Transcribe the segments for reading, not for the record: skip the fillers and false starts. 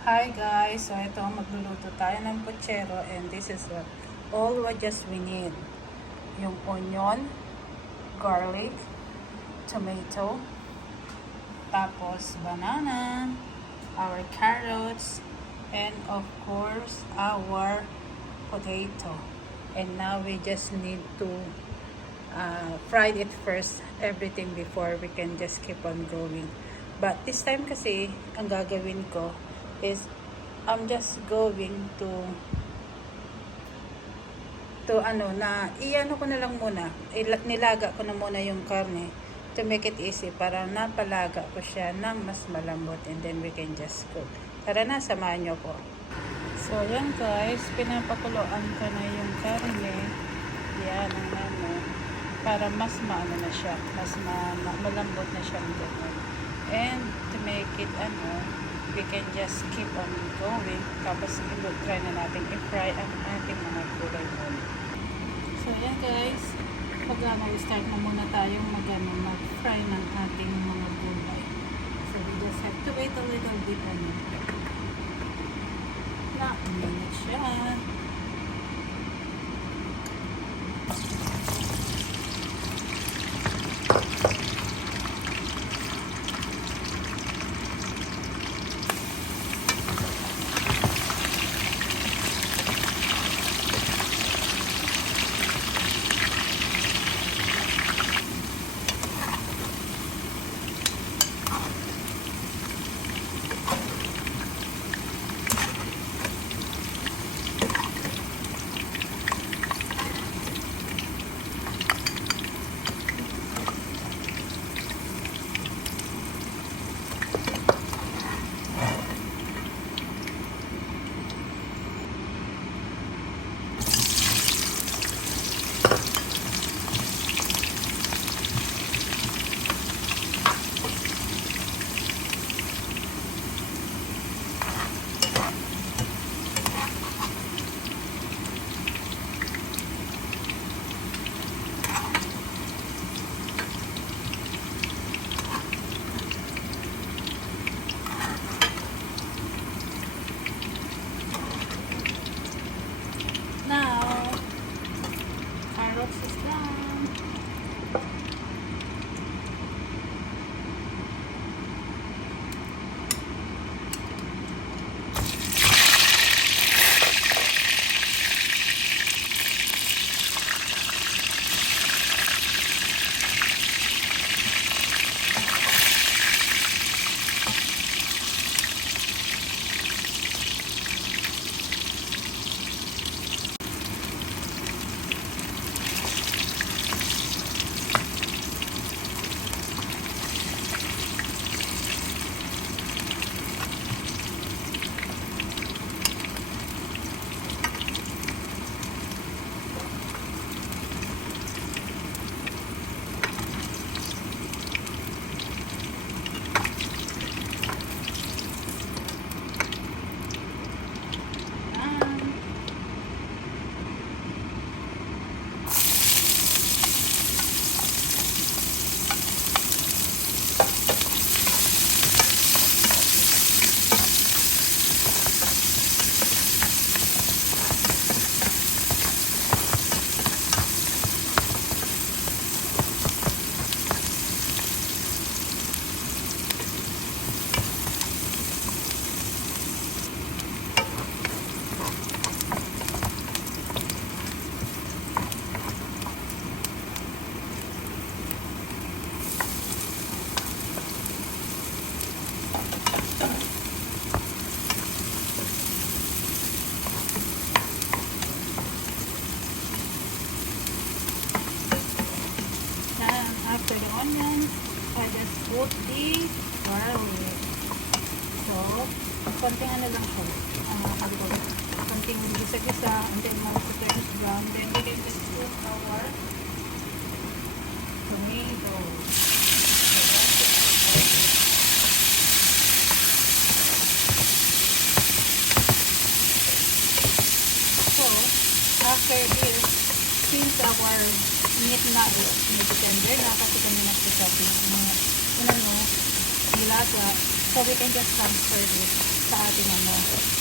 Hi guys, so ito magluluto tayo ng puchero and this is all what just we need. Yung onion, garlic, tomato, tapos banana, our carrots, and of course our potato. And now we just need to fry it first, everything before we can just keep on going. But this time kasi, ang gagawin ko is I'm just going to iano ko na lang muna, nilaga ko na muna yung karne to make it easy para napalaga ko siya ng mas malambot and then we can just cook. Tara na, samahan nyo ko. So yan guys, pinapakuloan ko na yung karne. Yan ang para mas maano na siya, mas malambot na siya ganun. And to make it we can just keep on going. Tapos try na natin i-fry ang ating mga gulay muna. So yan guys, start na muna tayong mag-fry ng ating mga gulay. So we just have to wait a little bit na uminit siya. Now, carrots is done. After the onion, I just put the garlic. So, konting lang siya. Konting gisa-gisa until most of it is brown. Then we can just put our tomatoes. So, after this, since our meat na medyo tender na kasi kami nagsasabi ng nilaga, So we can just transfer this sa ating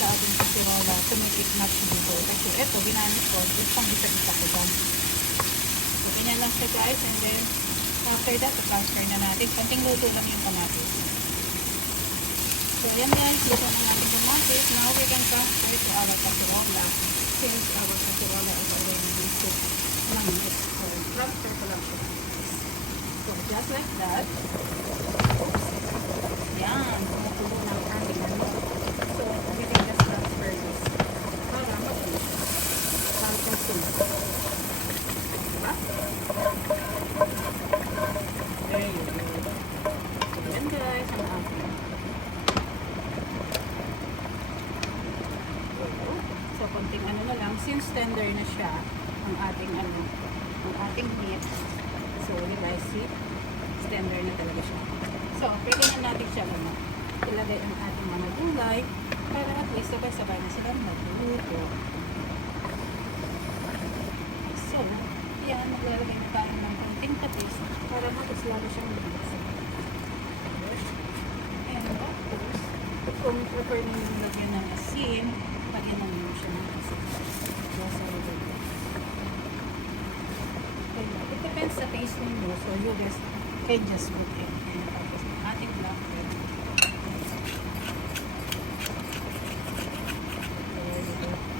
sa ating kasirola to make it much bigger. Kasi ito, ginamit ko, is pang isa-isa ko dyan. So ganyan lang siya guys, and then after that, transfer na natin. Konting luto lang yung kamatis. So ayan guys, luto na natin kamatis. Now we can transfer to our kasirola since our kasirola is already basic. So transfer ko lang siya. So just like that. Yan, tumutubo ng ating ano. So, we can just transfer this. Para mag-ish. Para sa soup. Diba? There you go. So, yan guys, ang ating. So, konting ano na lang. Since tender na siya, ang ating ano, ang ating meat. So, you guys see? Tender na talaga siya. So, pwede na natin siya ilagay ang ating mga gulay para at least sabay-sabay na silang magluluto. So, yan, maglalagay na tayo ng konting patis para mas lalo siyang lumasa. And of course, kung prefer ninyo lagyan ng asin, lagyan na ninyo siya ng asin. Just a little bit. It depends sa taste ninyo. So, you guys can just put it. Ating black pepper.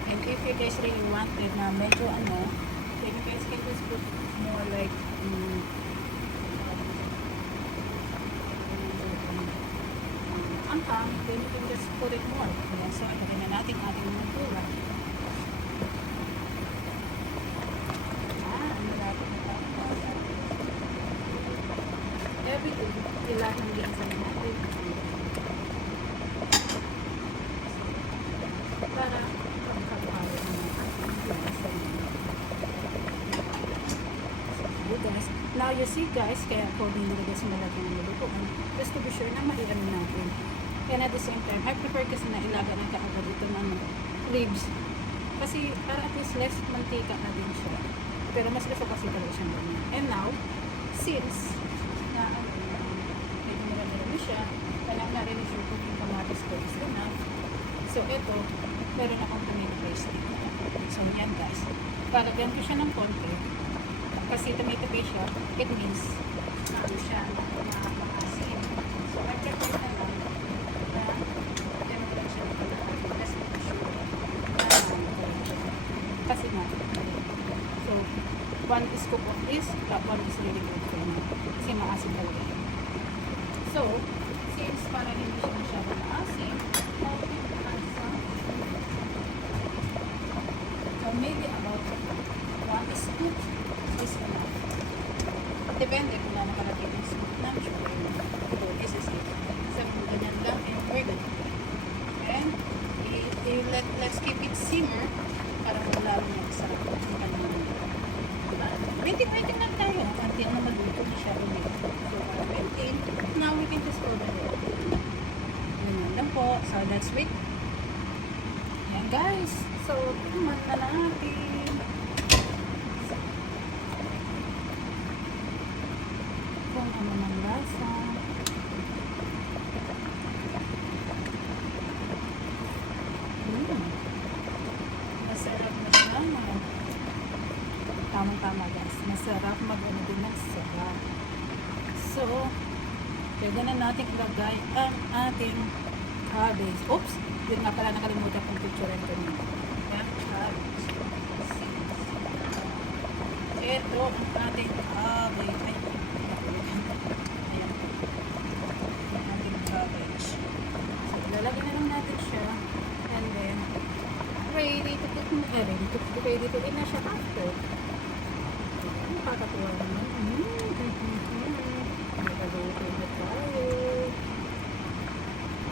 And if you guys really wanted na medyo ano, then you guys can just put more like anghang, then you can just put it more. Ayan, so ilagay na natin ating mga gulay. Malapit na tayo. Everything, ilan ang ginsan natin. Para pagkakaroon ng ating lasa. So guys, now you see guys, kaya ako binilagay sa malagyan ng lutuan, just to be sure na mailan natin. And at the same time, I prefer kasi na ilaga ng kaagad ito ng ribs. Kasi para at least less mantika na din siya. Pero mas gusto kasi talaga siyang ganyan. And now, since na medyo marami na siya, kaya na-relish ko yung kamatis ko is enough. So ito, meron akong tomato paste dito. So yan guys, palagyan ko siya ng konti. Kasi tomato paste siya, it means na ano siya, na maasin. So I prepare na lang na yan mo lang siya palagyan. Just make sure na kasi nga, so one is cook of this, that one is really good for me. Kasi maasin talaga yun. So, since para hindi siya masyadong maasin, so maybe about 1 scoop is enough. Depende kung na nakalagay yung scoop na sure. So, this is it. So, kung ganyan lang, and we're good. And, let's keep it simmer para lalo niya sarap yung kanyang. Waiting lang tayo until na maluto na siya ulit. So, waiting. Now, we can just over it. Ganyan lang po. So, let's wait. Ayan, guys. So, tingnan na natin. Kung ano ng lasa. Masarap na siya. Tamang-tama guys. Masarap mag-ano din ng sarap. So, pwede na natin ilagay ang ating cabbage. Oops! Yun nga pala nakalimutan kong picture ito nyo. Yan, cabbage. Ito ang ating cabbage. Ay, ayan. Ang ating cabbage. So, ilalagay na lang natin siya. And then, ready to eat na siya after. Nakakatuwa naman. Nakaluto na tayo.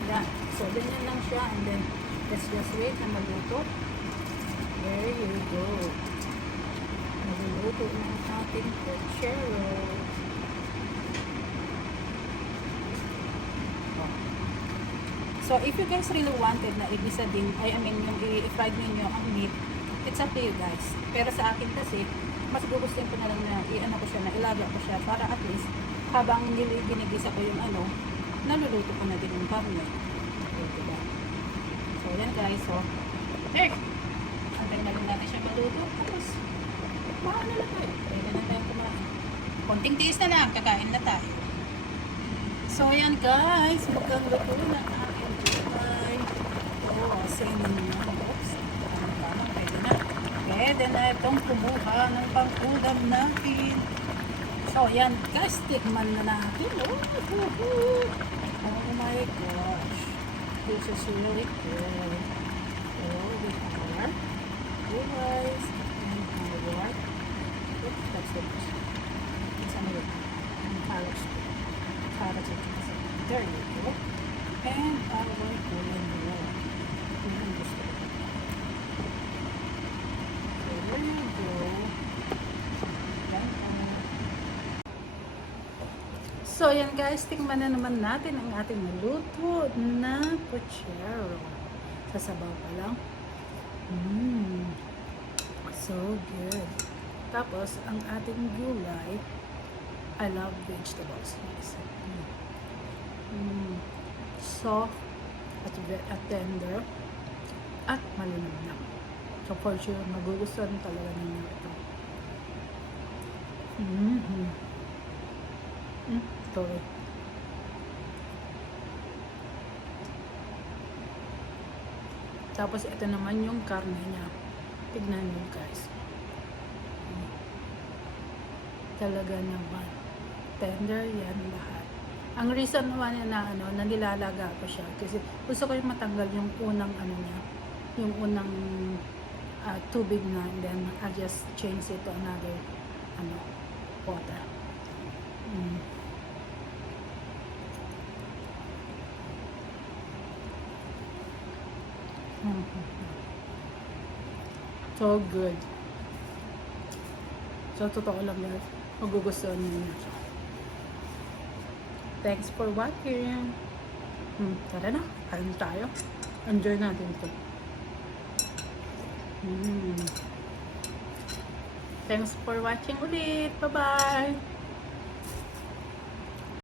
Yeah. So, ganyan lang siya. And then, let's just wait na maluto. There you go. Maluto na ang ating pochero. So, if you guys really wanted na ibisa din, yung i-fried ninyo ang meat, it's up to you guys. Pero sa akin kasi, mas gugustuhin ko na lang na i-ano ko siya, na ilaga ko siya para at least habang ginigisa ko yung naluluto ko na din yung karne. So, diba? So, yan guys. So, antayin na lang natin siya maluto. Tapos, baka na lang tayo. Pwede na tayo kumain. Konting tiis na lang, kakain na tayo. So, yan guys. Mukhang luto na aking gulay. Oh, asin na. Oops. Tama, pwede na. Pwede na itong kumuha ng pang-ulam natin. So, yan guys. Tikman na natin. Oh my gosh. This is really good. Oh, we have rice and what? Oops, that's it. It's another carrots. Carrots and cheese. There you go. And our golden roll. So there you go. So yan guys, tikman na naman natin ang ating naluto na puchero. Sasabaw pa lang. So good. Tapos, ang ating gulay, I love vegetables. Soft at tender at malinamnam. So for sure, magugustuhan talaga ninyo ito. Sorry. Tapos ito naman yung karne niya. Tignan nyo guys. Talaga naman. Tender yan lahat. Ang reason naman na na nilalaga ko siya kasi gusto ko yung matanggal yung unang niya. Yung unang tubig na, and then I just change it to another water. So good. So totoo lang guys, magugustuhan niyo siya. Thanks for watching. Tara na, kain tayo. Enjoy natin ito. Thanks for watching ulit. Bye-bye.